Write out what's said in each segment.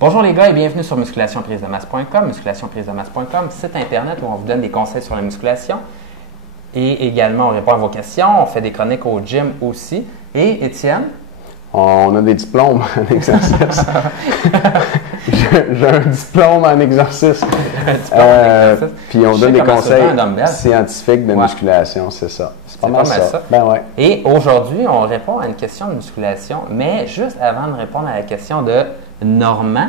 Bonjour les gars et bienvenue sur musculationprisemasse.com, musculationprisemasse.com, site internet où on vous donne des conseils sur la musculation et également on répond à vos questions, on fait des chroniques au gym aussi. Et Étienne? On a des diplômes en exercice. J'ai un diplôme en exercice. Puis on donne des conseils scientifiques de musculation, c'est ça. C'est pas mal ça. Ben ouais. Et aujourd'hui, on répond à une question de musculation, mais juste avant de répondre à la question de Normand,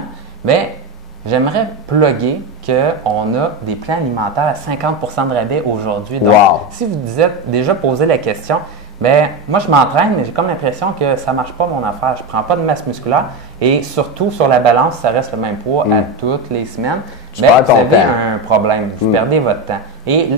j'aimerais plugger qu'on a des plans alimentaires à 50% de rabais aujourd'hui. Donc, si vous vous êtes déjà posé la question, moi, je m'entraîne, mais j'ai comme l'impression que ça ne marche pas mon affaire. Je ne prends pas de masse musculaire et surtout sur la balance, ça reste le même poids à toutes les semaines. Vous avez un problème, vous perdez votre temps. Et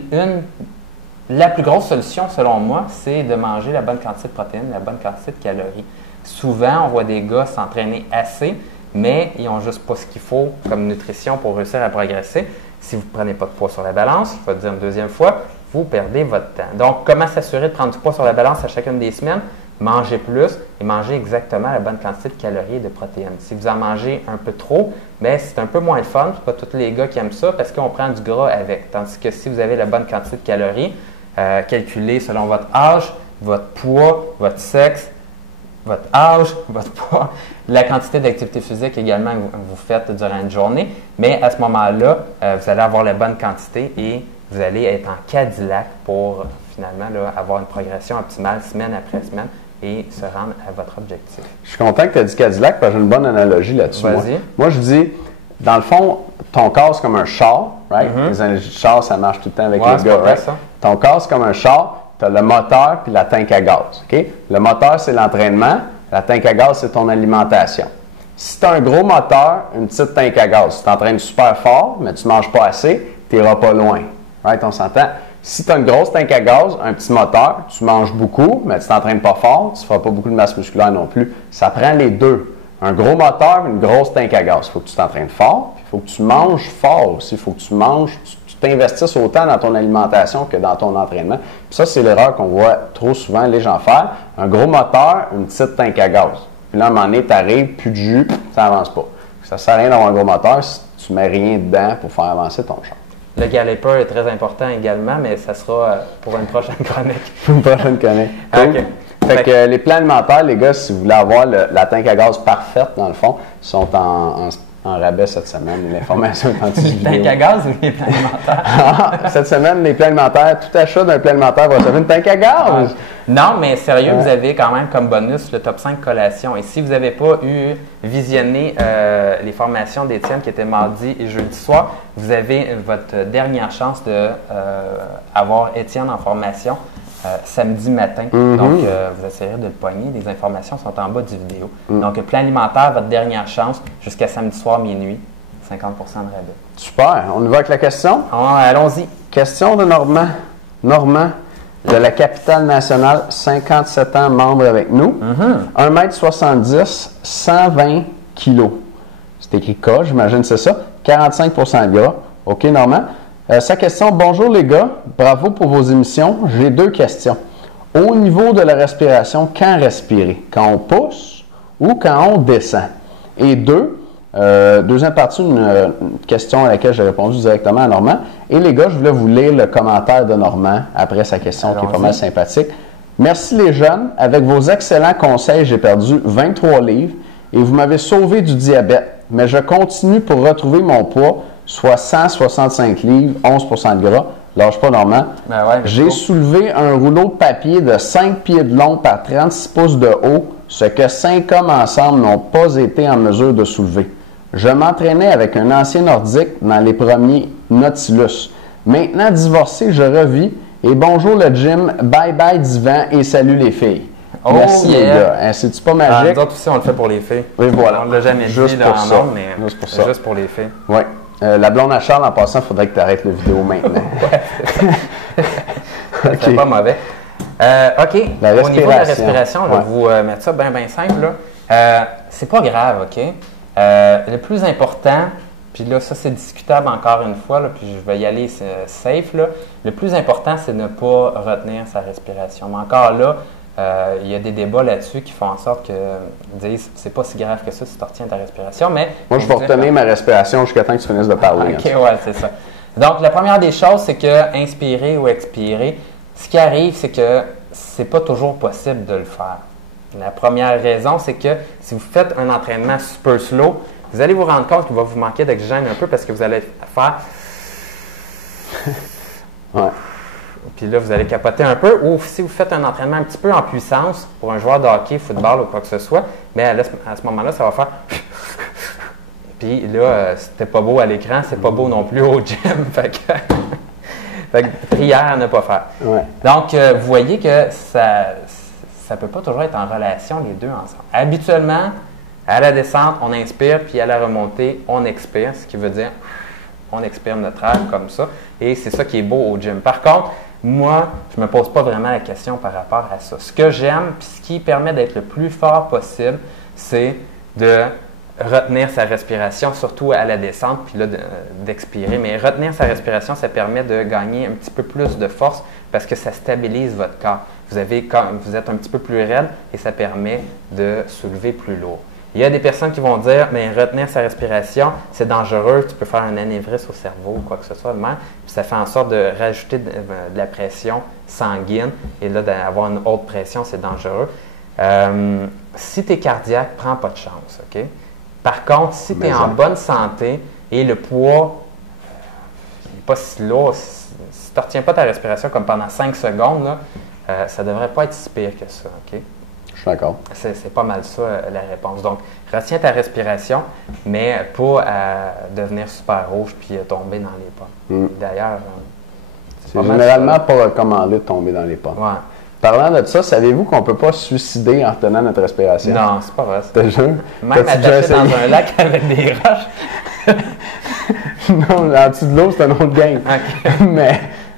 la plus grosse solution, selon moi, c'est de manger la bonne quantité de protéines, la bonne quantité de calories. Souvent, on voit des gars s'entraîner assez, mais ils n'ont juste pas ce qu'il faut comme nutrition pour réussir à progresser. Si vous ne prenez pas de poids sur la balance, je vais le dire une deuxième fois, vous perdez votre temps. Donc, comment s'assurer de prendre du poids sur la balance à chacune des semaines? Mangez plus et mangez exactement la bonne quantité de calories et de protéines. Si vous en mangez un peu trop, c'est un peu moins le fun. Ce n'est pas tous les gars qui aiment ça parce qu'on prend du gras avec. Tandis que si vous avez la bonne quantité de calories, calculée selon votre âge, votre poids, votre sexe, votre âge, votre poids, la quantité d'activité physique également que vous faites durant une journée. Mais à ce moment-là, vous allez avoir la bonne quantité et vous allez être en Cadillac pour finalement avoir une progression optimale semaine après semaine et se rendre à votre objectif. Je suis content que tu aies dit Cadillac parce que j'ai une bonne analogie là-dessus. Moi, je dis, dans le fond, ton corps, c'est comme un char, right? Les analogies de char, ça marche tout le temps avec les gars, right? Ton corps, c'est comme un char. Tu as le moteur puis la tank à gaz. Okay? Le moteur, c'est l'entraînement. La tank à gaz, c'est ton alimentation. Si tu as un gros moteur, une petite tank à gaz, tu t'entraînes super fort, mais tu ne manges pas assez, tu n'iras pas loin. Right? On s'entend? Si tu as une grosse tank à gaz, un petit moteur, tu manges beaucoup, mais tu ne t'entraînes pas fort, tu ne feras pas beaucoup de masse musculaire non plus. Ça prend les deux. Un gros moteur, une grosse tank à gaz. Il faut que tu t'entraînes fort, puis il faut que tu manges fort aussi. Il faut que tu manges, t'investisses autant dans ton alimentation que dans ton entraînement. Puis ça, c'est l'erreur qu'on voit trop souvent les gens faire. Un gros moteur, une petite tank à gaz. Puis là, à un moment donné, tu arrives, plus de jus, ça n'avance pas. Ça ne sert à rien d'avoir un gros moteur si tu ne mets rien dedans pour faire avancer ton char. Le caliper est très important également, mais ça sera pour une prochaine chronique. Pour une prochaine chronique. Cool. Fait que les plans alimentaires, les gars, si vous voulez avoir la tank à gaz parfaite, dans le fond, sont en rabais cette semaine. L'information est en dessous de vidéo. Tank à gaz ou les plans alimentaires? Cette semaine, les plans alimentaires, tout achat d'un plan alimentaire va recevoir une tank à gaz. Non, mais sérieux, vous avez quand même comme bonus le top 5 collation. Et si vous n'avez pas visionné les formations d'Étienne qui étaient mardi et jeudi soir, vous avez votre dernière chance d'avoir Étienne en formation samedi matin. Donc, vous essayerez de le pogner. Les informations sont en bas du vidéo. Donc, plan alimentaire, votre dernière chance jusqu'à samedi soir minuit, 50% de rabais. Super. On y va avec la question? Allons-y. Question de Normand. Normand, de la capitale nationale, 57 ans, membre avec nous. 1m70, 120 kg. C'est écrit K, j'imagine que c'est ça. 45% de gras. OK, Normand. Sa question, bonjour les gars, bravo pour vos émissions. J'ai deux questions. Au niveau de la respiration, quand respirer? Quand on pousse ou quand on descend? Et deuxième partie, une question à laquelle j'ai répondu directement à Normand. Et les gars, je voulais vous lire le commentaire de Normand après sa question qui est pas mal sympathique. Merci les jeunes, avec vos excellents conseils, j'ai perdu 23 livres et vous m'avez sauvé du diabète, mais je continue pour retrouver mon poids, soit 165 livres, 11% de gras. Lâche pas, Normand. J'ai soulevé un rouleau de papier de 5 pieds de long par 36 pouces de haut, ce que 5 hommes ensemble n'ont pas été en mesure de soulever. Je m'entraînais avec un ancien nordique dans les premiers Nautilus. Maintenant divorcé, je revis. Et bonjour le gym, bye bye divan et salut les filles. Merci les gars. C'est-tu pas magique? Nous autres aussi, on le fait pour les filles. Oui, voilà. On ne l'a jamais juste dit pour dans ça. l'ordre, mais c'est juste pour les filles. Oui. La blonde à Charles, en passant, il faudrait que tu arrêtes la vidéo maintenant. C'est pas mauvais. OK. Au niveau de la respiration, je vais vous mettre ça bien simple. C'est pas grave, OK? Le plus important, puis là, ça c'est discutable encore une fois, là, puis je vais y aller safe. Là. Le plus important, c'est de ne pas retenir sa respiration. Mais encore là, Il y a des débats là-dessus qui font en sorte que disent c'est pas si grave que ça si tu retiens ta respiration, mais... Moi, je vais retenir ma respiration jusqu'à temps que tu finisses de parler. OK, ouais, c'est ça. Donc, la première des choses, c'est que inspirer ou expirer, ce qui arrive, c'est que c'est pas toujours possible de le faire. La première raison, c'est que si vous faites un entraînement super slow, vous allez vous rendre compte qu'il va vous manquer d'oxygène un peu parce que vous allez faire... Ouais. Puis là, vous allez capoter un peu. Ou si vous faites un entraînement un petit peu en puissance pour un joueur de hockey, football ou quoi que ce soit, bien à ce moment-là, ça va faire... Puis là, c'était pas beau à l'écran, c'est pas beau non plus au gym. Fait que prière à ne pas faire. Ouais. Donc, vous voyez que ça ne peut pas toujours être en relation les deux ensemble. Habituellement, à la descente, on inspire, puis à la remontée, on expire, ce qui veut dire on expire notre air comme ça. Et c'est ça qui est beau au gym. Par contre, moi, je ne me pose pas vraiment la question par rapport à ça. Ce que j'aime, puis ce qui permet d'être le plus fort possible, c'est de retenir sa respiration, surtout à la descente, puis là, d'expirer. Mais retenir sa respiration, ça permet de gagner un petit peu plus de force parce que ça stabilise votre corps. Vous êtes un petit peu plus raide et ça permet de soulever plus lourd. Il y a des personnes qui vont dire, mais retenir sa respiration, c'est dangereux, tu peux faire un anévrisme au cerveau ou quoi que ce soit. Puis ça fait en sorte de rajouter de la pression sanguine et là, d'avoir une haute pression, c'est dangereux. Si tu es cardiaque, prends pas de chance, OK? Par contre, si tu es en bonne santé et le poids n'est pas si lourd, si tu ne retiens pas ta respiration comme pendant 5 secondes, là, ça ne devrait pas être si pire que ça, OK? Je suis d'accord. C'est pas mal ça, la réponse. Donc, retiens ta respiration, mais pas à devenir super rouge puis tomber dans les pommes. D'ailleurs, c'est généralement pas recommandé de tomber dans les pommes. Ouais. Parlant de ça, savez-vous qu'on ne peut pas se suicider en retenant notre respiration? Non, c'est pas vrai. Je te jure. Même attaché dans un lac avec des roches. Non, en dessous de l'eau, c'est un autre game. Okay.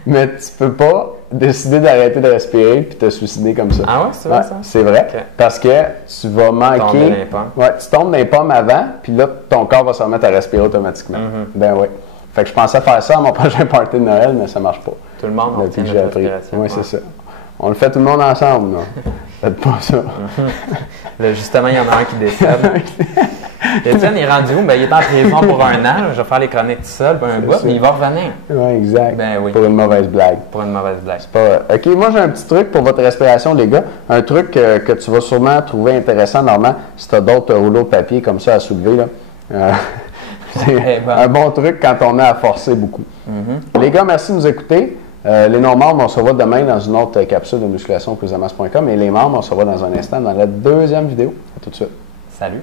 mais tu peux pas décider d'arrêter de respirer puis te suicider comme ça. Ah ouais, c'est vrai ça? C'est vrai. Okay. Parce que tu vas manquer. Tomber dans les pommes. Ouais, tu tombes dans les pommes avant, puis là, ton corps va se remettre à respirer automatiquement. Ben oui. Fait que je pensais faire ça à mon prochain party de Noël, mais ça marche pas. Tout le monde retient notre respiration. Oui, c'est ça. On le fait tout le monde ensemble, non? Faites pas ça. Là, justement, il y en a un qui décède. Étienne, il est rendu où? Ben, il est en prison pour 1 an. Je vais faire les chroniques tout seul, un bout, mais il va revenir. Oui, exact. Ben, oui. Pour une mauvaise blague. Pour une mauvaise blague. OK, moi j'ai un petit truc pour votre respiration, les gars. Un truc que tu vas sûrement trouver intéressant, Normand, si tu as d'autres rouleaux de papier comme ça à soulever. Là. C'est un bon truc quand on a à forcer beaucoup. Les gars, merci de nous écouter. Les non-membres, on se revoit demain dans une autre capsule de musculation, prisamasse.com. Et les membres, on se revoit dans un instant dans la deuxième vidéo. À tout de suite. Salut.